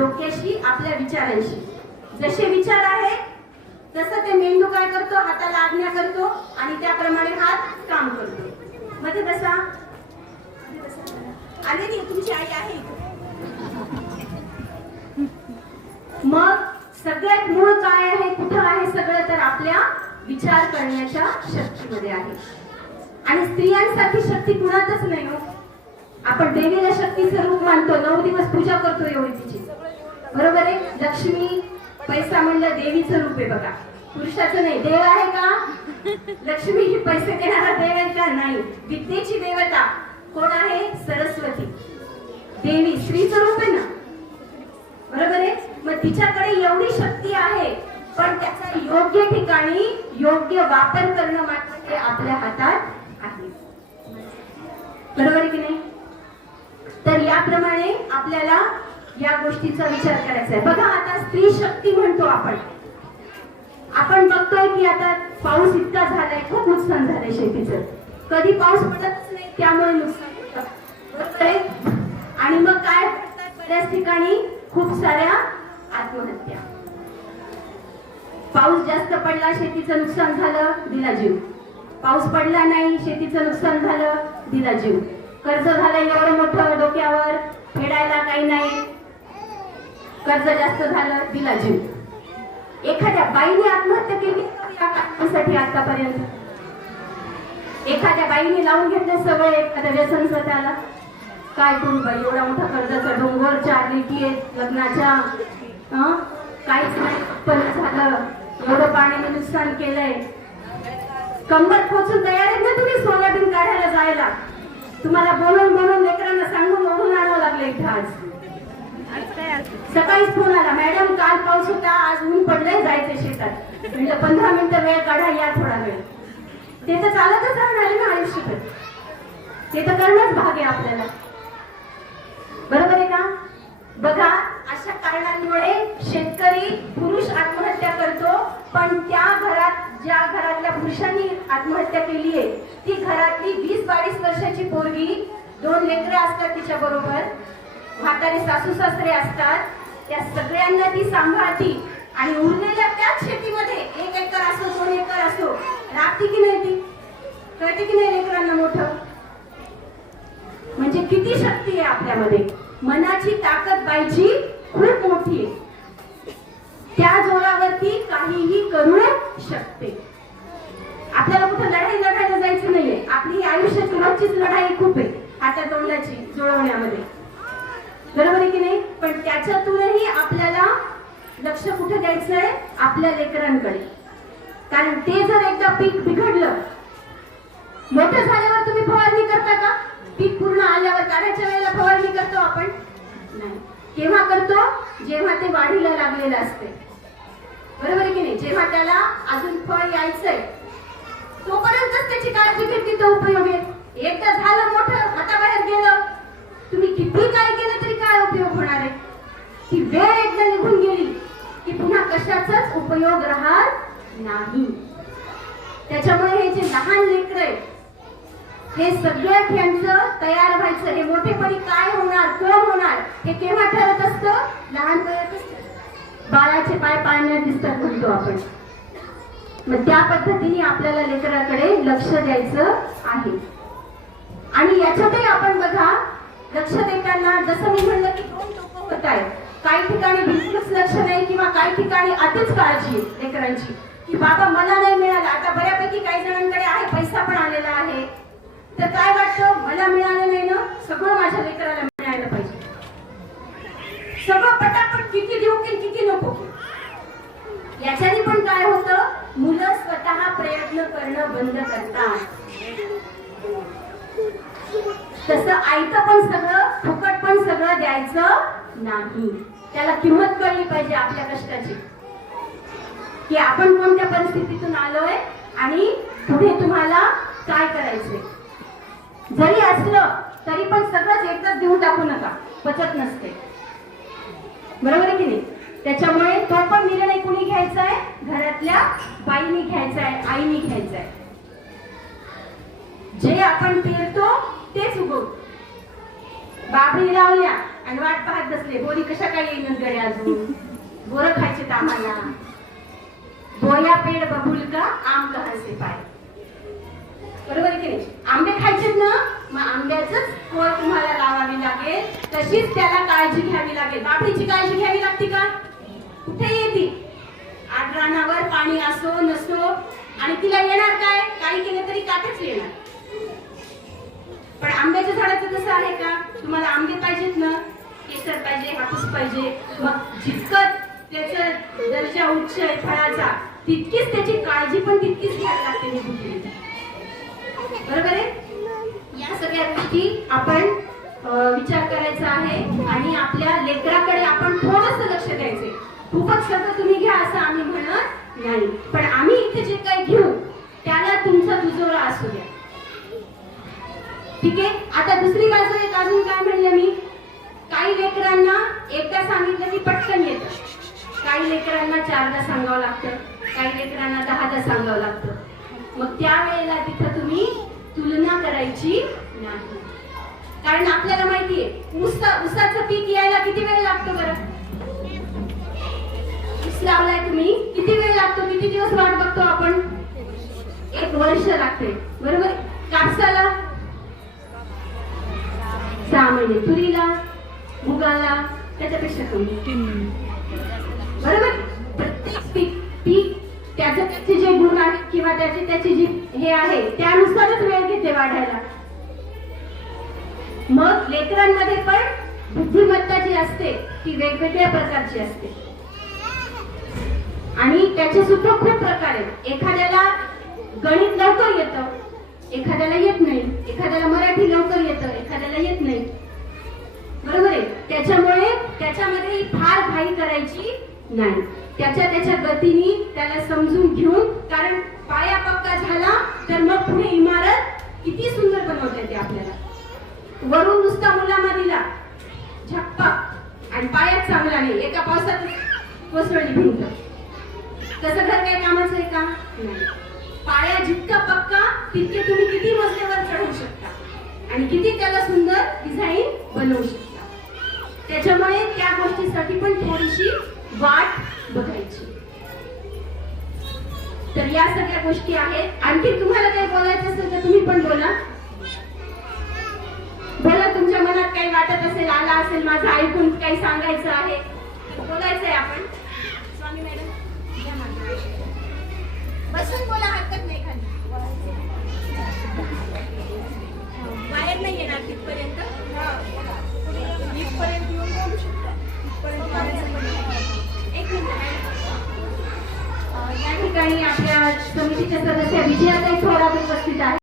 डोक्याशी आपल्या विचारांशी. जसे विचार आहे तसं ते मेंदू काय करतो? हाताला आज्ञा करतो आणि त्याप्रमाणे हात काम करतो. मध्ये बसा. आले नाही तुमची आई आहे मग सगळ्यात मूळ काय आहे कुठं आहे सगळं तर आपल्या विचार करण्याच्या शक्तीमध्ये आहे. आणि स्त्रियांसाठी शक्ती कुणातच नाही हो. आपण देवीला शक्तीचं रूप मानतो नऊ दिवस पूजा करतो एवढी तिची. बरोबर आहे? लक्ष्मी पैसा म्हणलं देवीचं रूप आहे बघा. पुरुषाचं नाही देव आहे का? लक्ष्मी ही पैसे देणारा देव आहे का नाही. विद्येची देवता कोण आहे? सरस्वती. देवी स्त्रीचं रूप आहे ना? बरोबर आहे? मग तिच्याकडे एवढी शक्ती आहे पण त्याचा योग्य ठिकाणी योग्य वापर करणं मात्र ते आपल्या हातात आहे. बरोबर आहे की नाही? तर याप्रमाणे आपल्याला या गोष्टीचा विचार करायचा आहे. बघा आता स्त्री शक्ती म्हणतो आपण. आपण बघतोय की आता पाऊस इतका झालाय खूप नुकसान झालंय शेतीचं. कधी पाऊस पडतच नाही त्यामुळे नुकसान होतं. बरोबर? आहे आणि मग काय बऱ्याच ठिकाणी? खूप साऱ्या आत्महत्या. पाऊस जास्त पडला शेतीचं नुकसान झालं दिला जीव. पाऊस पडला नाही शेतीचं नुकसान झालं दिला जीव. कर्ज झालं एवढं मोठं डोक्यावर फेडायला काही नाही. कर्ज जास्त झालं दिला जीव. एखाद्या बाईने आत्महत्या केली का या कारणासाठी आतापर्यंत. एखाद्या बाईने लावून घेतलं सगळं एखाद्या व्यसन स्वतःला. काय करू बाई एवढा मोठा कर्जाचा डोंगर चार लिटी आहेत लग्नाच्या काहीच नाही पण झालं. एवढं पाण्याने नुकसान केलंय. कंबर पोचून तयार आहेत ना तुम्ही सोयाबीन काढायला जायला? तुम्हाला बोलून बोलून लेकरांना सांगून ओढून आणावं लागलं इथं आज. सकाळीच फोन आला. मॅडम काल पाऊस होता आज ऊन पडलंय जायचं शेतात. म्हणजे पंधरा मिनिटं वेळ काढा या थोडा वेळ. ते तर चालतच राहणार ना आयुष्यभर. ते तर करणंच भाग आहे आपल्याला. बरोबर आहे का? बघा अशा कारणांमुळे शेतकरी पुरुष आत्महत्या करतो पण त्या घरात ज्या घरातल्या पुरुषांनी आत्महत्या केली आहे ती घरातली वीस बावीस वर्षाची पोरगी दोन लेकरं असतात तिच्या बरोबर म्हातारे सासू सासरे असतात त्या सगळ्यांना ती सांभाळती आणि उरलेल्या त्याच शेतीमध्ये एक एकर असो दोन एकर असो राखती की नाही ती? कळते की नाही लेकरांना मोठं? म्हणजे किती शक्ती आहे आपल्यामध्ये? मनाची ताकद बाईची खूप मोठी आहे. त्या जोरावरती काहीही करू शकते. आपल्याला कुठं लढाई लढायला जायचं नाहीये. आपली आयुष्याची रोजचीच लढाई खूप आहे. हाच्या तोंडाची जुळवण्यामध्ये. बरोबर आहे की नाही? पण त्याच्यातूनही आपल्याला लक्ष कुठे द्यायचं आहे आपल्या लेकरांकडे. कारण ते जर एकदा पीक बिघडलं मोठं झाल्यावर तुम्ही फवारणी करता का? पीक पूर्ण आल्यावर काढायच्या वेळेला फवारणी करतो आपण? नाही. केव्हा करतो? जेव्हा ते वाढीला लागलेलं असते. बरोबर आहे की नाही? जेव्हा त्याला अजून फळ यायचंय तोपर्यंतच त्याची काळजी घेतली तो उपयोग आहे. एकदा झालं मोठं हाताबाहेर गेलं तुम्ही किती काय केलं तरी काय उपयोग होणार आहे ती वेळ एकदा निघून गेली की पुन्हा कशाचाच उपयोग राहत नाही. त्याच्यामुळे हे जे लहान लेकर आहेत हे सगळ्यात यांचं तयार व्हायचं. हे मोठेपणी काय होणार कोण होणार हे केव्हा ठरत असतं? लहान वयात बाळाचे पाय पाळण्यात दिसतात म्हणतो आपण. मग त्या पद्धतीने आपल्याला लेकराकडे लक्ष द्यायचं आहे. आणि याच्यातही आपण बघा लक्ष देताना जसं मी म्हणलं की दोन लोक होत आहेत. काही ठिकाणी बिलकुलच लक्ष नाही किंवा काही ठिकाणी अतिच काळजी लेकरांची. की बाबा मला नाही मिळालं. आता बऱ्यापैकी काही जणांकडे आहे पैसा पण आलेला आहे. तर काय वाटतं? मला मिळालं नाही ना? सगळं माझ्या लेकराला मिळायला पाहिजे. सगळं पटापट किती देऊ की किती नको याच्याने पण काय होतं? मुलं स्वतः प्रयत्न करणं बंद करतात. तसं आईचं पण सगळं फुकट पण सगळं द्यायचं. नाही. त्याला किंमत कळली पाहिजे आपल्या कष्टाची. की आपण कोणत्या परिस्थितीतून आलोय आणि पुढे तुम्हाला काय करायचंय. जरी असलं तरी पण सगळंच एकदाच देऊन टाकू नका. बचत नसते. बरोबर आहे की नाही? त्याच्यामुळे तो पण निर्णय कुणी घ्यायचा आहे घरातल्या बाईनी घ्यायचा आहे आईनी घ्यायचा आहे जे आपण पेरतो तेच उगवतो. बाबरी लावल्या आणि वाट पाहत बसले. बोरी कशा काय येईन गडे अजून? बोर खायचे आम्हाला. बोया पेड बबुल का आम कहा पाय. बरोबर की नाही? आंबे खायचेत ना? मग आंब्याचंच कोळ तुम्हाला लावावी लागेल. तशीच त्याला काळजी घ्यावी लागेल. बाबरीची काळजी घ्यावी लागते का? कुठे येते? आडरानावर पाणी असो नसो. आणि तिला येणार काय? काही केलं तरी काटच येणार. पण आंब्याच्या झाडाचं कसं आहे का? तुम्हाला आंबे पाहिजेत ना? केसर पाहिजे हापूस पाहिजे. मग जितकं त्याचं दर्जा उच्च आहे फळाचा तितकीच त्याची काळजी पण तितकीच घ्यायला लागते बरोबर आहे? या सगळ्या गोष्टी आपण विचार करायचा आहे आणि आपल्या लेकराकडे आपण थोडस लक्ष द्यायचे खूपच सगळं तुम्ही घ्या असं आम्ही म्हणत नाही. पण आम्ही इथे जे काही घेऊ त्याला तुमचा दुजोरा असू द्या ठीक आहे? आता दुसरी बाजू एक अजून काय म्हणलं मी काही लेकरांना एकदा सांगितलं की पटकन येतं. काही लेकरांना चारदा सांगावं लागतं. काही लेकरांना दहादा सांगावं लागतं. मग त्यावेळेला तिथं तुम्ही तुलना करायची नाही. कारण आपल्याला माहितीये ऊस ऊसाचं पीक यायला किती वेळ लागतो बरं? ऊस लावलाय तुम्ही किती वेळ लागतो? किती दिवस वाट बघतो आपण? एक वर्ष लागते. बरोबर? कापसाला सहा महिने तुरीला मुगाला त्याच्यापेक्षा कमी. बरोबर? प्रत्येक पीक पीक त्याचे त्याचे जे गुण आहेत किंवा त्याचे त्याचे जे हे आहे त्यानुसारच वेळ घेते वाढायला. मग लेकरांमध्ये पण बुद्धिमत्ता जी असते ती वेगवेगळ्या प्रकारची असते. आणि त्याचे सुद्धा खूप प्रकार आहेत. एखाद्याला गणित लवकर येतं एखाद्याला येत नाही एखाद्याला मराठी लवकर येतं एखाद्याला आहे. त्याच्यामुळे त्याच्यामध्ये फार घाई करायची नाही. त्याच्या त्याच्या गतीने त्याला समजून घेऊन कारण पाया पक्का झाला तर मग पुढे इमारत किती सुंदर बनवता येते आपल्याला. वरून नुसता मुलामा दिला. आणि पायात चांगला नाही. एका पावसात कोसळली भिंत. तसं घर काही कामाचं आहे का? नाही. पाया जितका पक्का तितके तुम्ही किती मजल्यावर चढवू शकता. आणि किती त्याला सुंदर डिझाईन बनवू शकता. त्याच्यामुळे त्या गोष्टीसाठी पण थोडीशी वाट बघायची. तर या सगळ्या गोष्टी आहेत. आणखी तुम्हाला काही बोलायचं असेल तर तुम्ही पण बोला. बोला तुमच्या मनात काही वाटत असेल आला असेल माझं ऐकून काही सांगायचं आहे? बोलायचंय आपण. स्वामी मॅडम बसून बोला हरकत नाही खाली. सदस्य विजयाताई थोरात उपस्थित आहेत